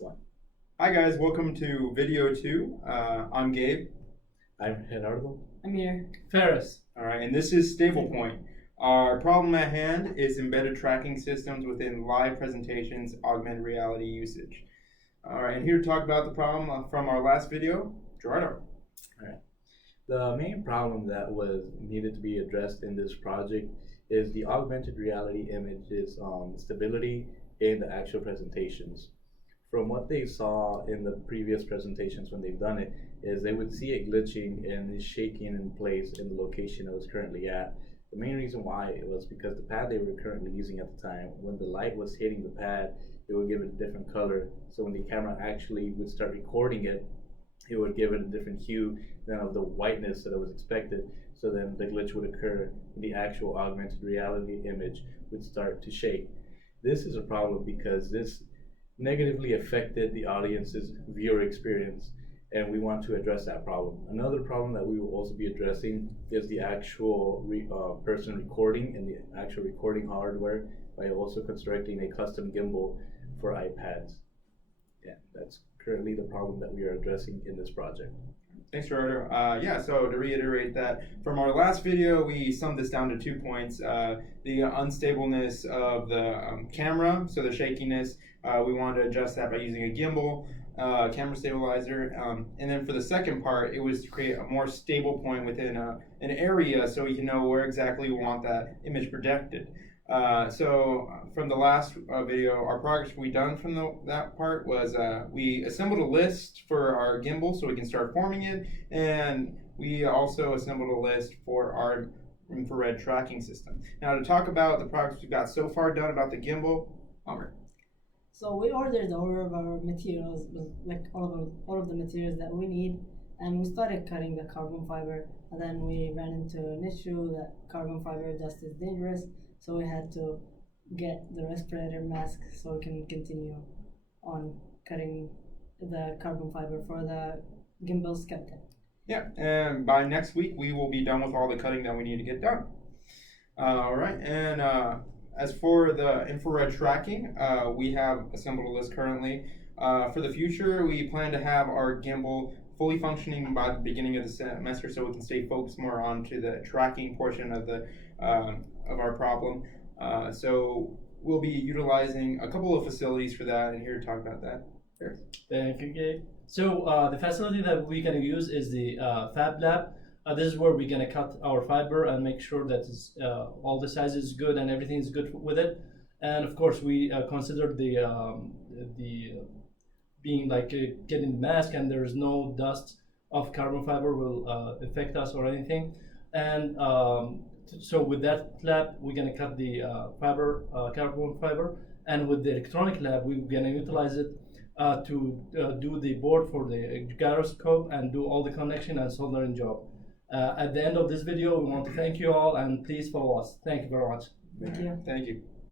One. Hi guys, welcome to video 2. I'm Gabe. I'm Gerardo. I'm here. Ferris. Alright, and this is StablePoint. Our problem at hand is embedded tracking systems within live presentations, augmented reality usage. Alright, and here to talk about the problem from our last video, Gerardo. Alright. The main problem that was needed to be addressed in this project is the augmented reality images stability in the actual presentations. From what they saw in the previous presentations when they've done it, is they would see it glitching and shaking in place in the location it was currently at. The main reason why it was because the pad they were currently using at the time, when the light was hitting the pad, it would give it a different color. So when the camera actually would start recording it, it would give it a different hue than of the whiteness that it was expected. So then the glitch would occur and the actual augmented reality image would start to shake. This is a problem because this negatively affected the audience's viewer experience, and we want to address that problem. Another problem that we will also be addressing is the actual person recording and the actual recording hardware by also constructing a custom gimbal for iPads. Yeah, that's currently the problem that we are addressing in this project. Thanks, Gerardo. So to reiterate that, from our last video, we summed this down to 2 points. The unstableness of the camera, so the shakiness, we wanted to adjust that by using a gimbal, camera stabilizer. And then for the second part, it was to create a more stable point within an area so we can know where exactly we want that image projected. So from the last video, our progress we done from that part was we assembled a list for our gimbal so we can start forming it, and we also assembled a list for our infrared tracking system. Now to talk about the progress we got so far done about the gimbal, Amr. So we ordered all of our materials, like all of the materials that we need, and we started cutting the carbon fiber. And then we ran into an issue that carbon fiber dust is dangerous, so we had to get the respirator mask so we can continue on cutting the carbon fiber for the gimbal skeleton. Yeah, and by next week we will be done with all the cutting that we need to get done. All right, and as for the infrared tracking, we have assembled a list currently. For the future, we plan to have our gimbal fully functioning by the beginning of the semester, so we can stay focused more onto the tracking portion of the of our problem. So we'll be utilizing a couple of facilities for that, and here to talk about that. Here. Thank you, Gabe. So the facility that we're going to use is the Fab Lab. This is where we're going to cut our fiber and make sure that all the size is good and everything is good with it. And of course, we consider the being like getting the mask, and there's no dust of carbon fiber will affect us or anything. And so with that lab, we're going to cut the carbon fiber, and with the electronic lab, we're going to utilize it to do the board for the gyroscope and do all the connection and soldering job. At the end of this video, we want to thank you all, and please follow us. Thank you very much. Thank you. Thank you.